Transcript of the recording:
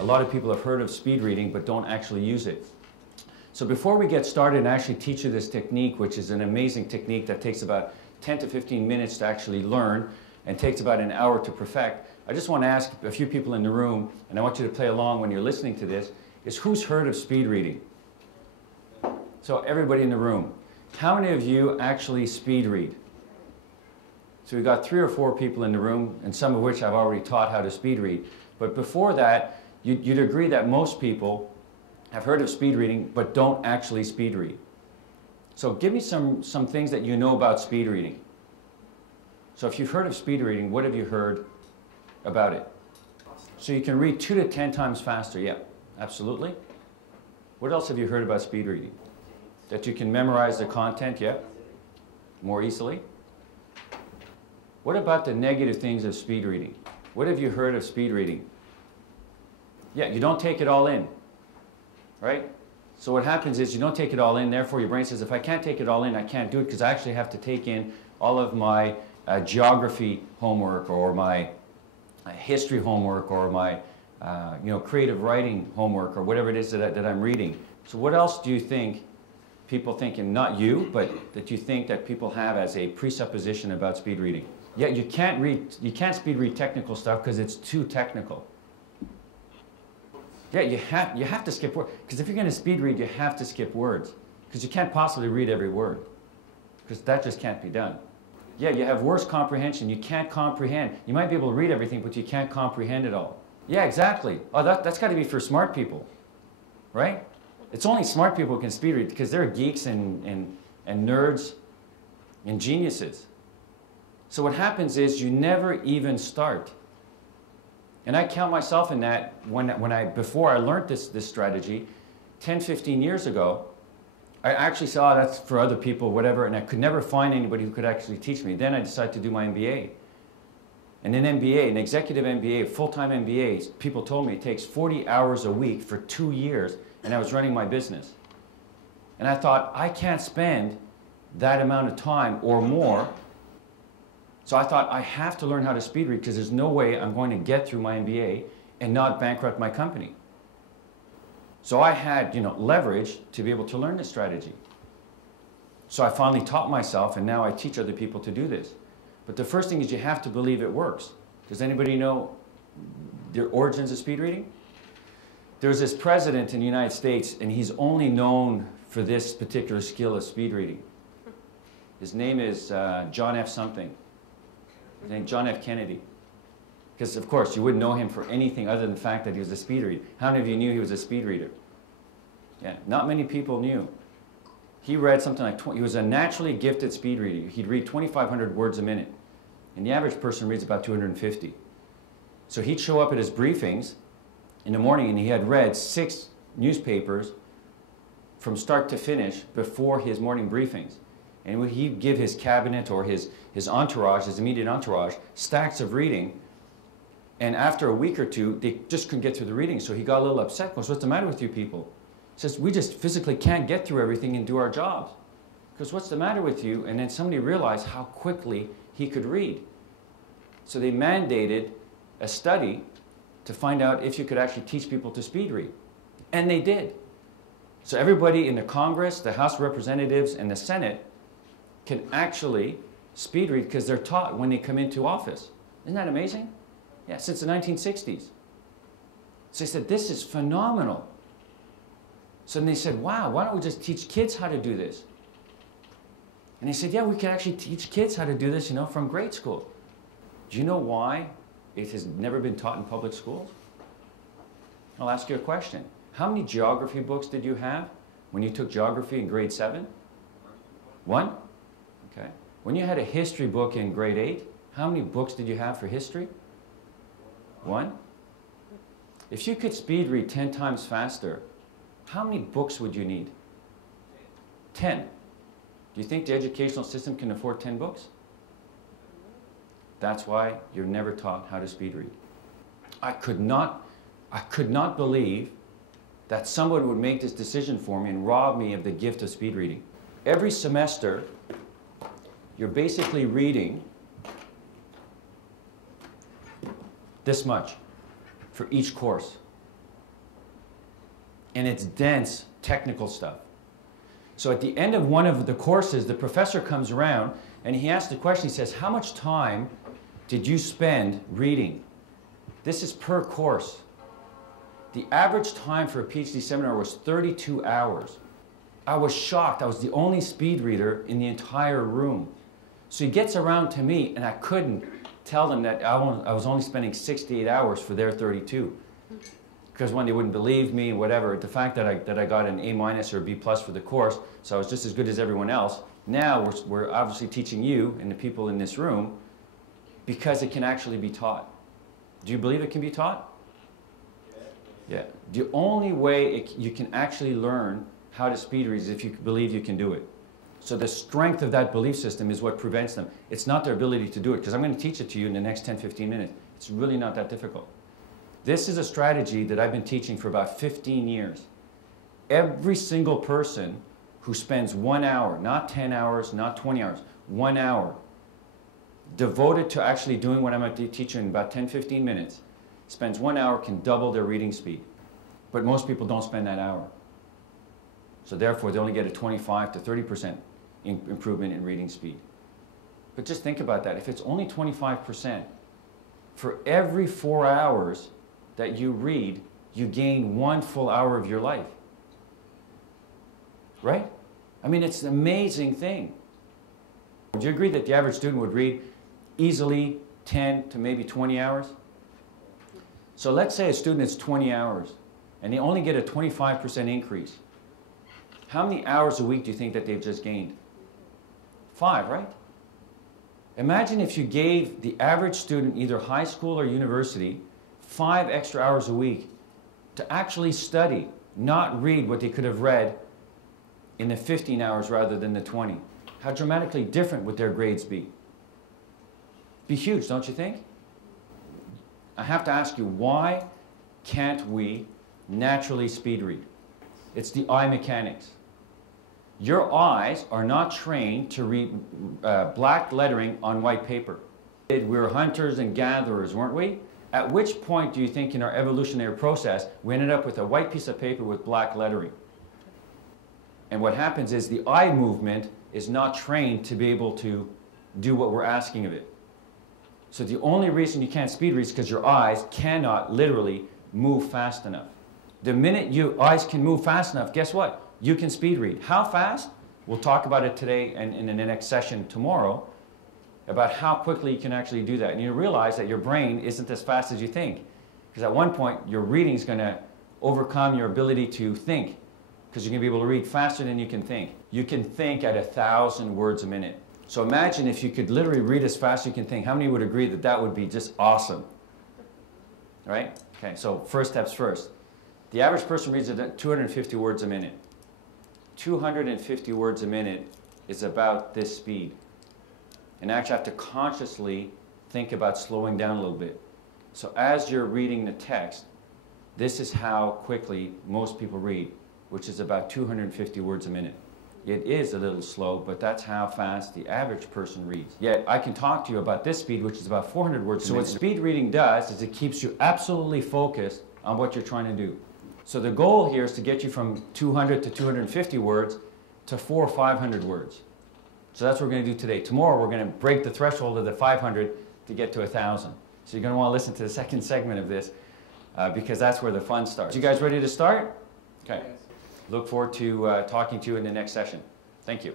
A lot of people have heard of speed reading but don't actually use it. So before we get started and actually teach you this technique, which is an amazing technique that takes about 10 to 15 minutes to actually learn and takes about an hour to perfect, I just want to ask a few people in the room, and I want you to play along when you're listening to this, is who's heard of speed reading? So everybody in the room. How many of you actually speed read? So we've got 3 or 4 people in the room, and some of which I've already taught how to speed read. But before that, you'd agree that most people have heard of speed reading but don't actually speed read. So give me some things that you know about speed reading. So if you've heard of speed reading, what have you heard about it? So you can read 2 to 10 times faster. Yeah, absolutely. What else have you heard about speed reading? That you can memorize the content, yeah, more easily. What about the negative things of speed reading? What have you heard of speed reading? Yeah, you don't take it all in, right? So what happens is you don't take it all in, therefore your brain says, if I can't take it all in, I can't do it because I actually have to take in all of my geography homework or my history homework or my creative writing homework or whatever it is that I'm reading. So what else do you think people think, and not you, but that you think that people have as a presupposition about speed reading? Yeah, you can't speed read technical stuff because it's too technical. Yeah, you have to skip words. Because if you're going to speed read, you have to skip words. Because you can't possibly read every word. Because that just can't be done. Yeah, you have worse comprehension. You can't comprehend. You might be able to read everything, but you can't comprehend it all. Yeah, exactly. Oh, that's got to be for smart people, right? It's only smart people who can speed read because they're geeks and nerds and geniuses. So what happens is you never even start. And I count myself in that before I learned this strategy 10, 15 years ago, I actually saw that's for other people, whatever, and I could never find anybody who could actually teach me. Then I decided to do my MBA. And an MBA, an executive MBA, full-time MBA, people told me it takes 40 hours a week for 2 years, and I was running my business. And I thought, I can't spend that amount of time or more. So I thought, I have to learn how to speed read because there's no way I'm going to get through my MBA and not bankrupt my company. So I had, leverage to be able to learn this strategy. So I finally taught myself, and now I teach other people to do this. But the first thing is you have to believe it works. Does anybody know the origins of speed reading? There's this president in the United States, and he's only known for this particular skill of speed reading. His name is John F. something. His name is John F. Kennedy. Because, of course, you wouldn't know him for anything other than the fact that he was a speed reader. How many of you knew he was a speed reader? Yeah, not many people knew. He read something like, he was a naturally gifted speed reader. He'd read 2,500 words a minute. And the average person reads about 250. So he'd show up at his briefings in the morning and he had read 6 newspapers from start to finish before his morning briefings. And he'd give his cabinet or his entourage, his immediate entourage, stacks of reading. And after a week or two, they just couldn't get through the reading. So he got a little upset. He goes, what's the matter with you people? He says, we just physically can't get through everything and do our jobs. Because what's the matter with you? And then somebody realized how quickly he could read. So they mandated a study to find out if you could actually teach people to speed read. And they did. So everybody in the Congress, the House of Representatives, and the Senate can actually speed read because they're taught when they come into office. Isn't that amazing? Yeah, since the 1960s. So they said, this is phenomenal. So then they said, wow, why don't we just teach kids how to do this? And they said, yeah, we can actually teach kids how to do this, from grade school. Do you know why it has never been taught in public schools? I'll ask you a question. How many geography books did you have when you took geography in grade 7? 1? Okay. When you had a history book in grade 8, how many books did you have for history? 1? If you could speed read 10 times faster, how many books would you need? 10. Do you think the educational system can afford 10 books? That's why you're never taught how to speed read. I could not believe that someone would make this decision for me and rob me of the gift of speed reading. every semester, you're basically reading this much for each course. And it's dense, technical stuff. So at the end of one of the courses, the professor comes around and he asks the question, he says, how much time did you spend reading? This is per course. The average time for a PhD seminar was 32 hours. I was shocked. I was the only speed reader in the entire room. So he gets around to me and I couldn't tell them that I was only spending 68 hours for their 32. Because one, they wouldn't believe me, whatever. The fact that I got an A- or a B+ for the course, so I was just as good as everyone else. Now we're obviously teaching you and the people in this room because it can actually be taught. Do you believe it can be taught? Yeah. The only way you can actually learn how to speed read is if you believe you can do it. So the strength of that belief system is what prevents them. It's not their ability to do it, because I'm going to teach it to you in the next 10, 15 minutes. It's really not that difficult. This is a strategy that I've been teaching for about 15 years. Every single person who spends 1 hour, not 10 hours, not 20 hours, 1 hour, devoted to actually doing what I'm going to teach you in about 10, 15 minutes, spends 1 hour, can double their reading speed. But most people don't spend that hour. So therefore, they only get a 25 to 30% improvement in reading speed. But just think about that. If it's only 25%, for every 4 hours that you read, you gain 1 full hour of your life. Right? I mean, it's an amazing thing. Would you agree that the average student would read easily 10 to maybe 20 hours? So let's say a student is 20 hours and they only get a 25% increase. How many hours a week do you think that they've just gained? 5, right? Imagine if you gave the average student, either high school or university, 5 extra hours a week to actually study, not read what they could have read in the 15 hours rather than the 20. How dramatically different would their grades be? Be huge, don't you think? I have to ask you, why can't we naturally speed read? It's the eye mechanics. Your eyes are not trained to read black lettering on white paper. We were hunters and gatherers, weren't we? At which point do you think in our evolutionary process we ended up with a white piece of paper with black lettering? And what happens is the eye movement is not trained to be able to do what we're asking of it. So the only reason you can't speed read is because your eyes cannot literally move fast enough. The minute your eyes can move fast enough, guess what? You can speed read. How fast? We'll talk about it today and in the next session tomorrow about how quickly you can actually do that. And you realize that your brain isn't as fast as you think. Because at one point, your reading is going to overcome your ability to think. Because you're going to be able to read faster than you can think. You can think at 1,000 words a minute. So imagine if you could literally read as fast as you can think. How many would agree that that would be just awesome? Right? Okay, so first steps first. The average person reads 250 words a minute. 250 words a minute is about this speed. And actually have to consciously think about slowing down a little bit. So as you're reading the text, this is how quickly most people read, which is about 250 words a minute. It is a little slow, but that's how fast the average person reads. Yet I can talk to you about this speed, which is about 400 words a minute. So what speed reading does is it keeps you absolutely focused on what you're trying to do. So the goal here is to get you from 200 to 250 words to 400 or 500 words. So that's what we're going to do today. Tomorrow we're going to break the threshold of the 500 to get to 1,000. So you're going to want to listen to the second segment of this because that's where the fun starts. You guys ready to start? Okay. Look forward to talking to you in the next session. Thank you.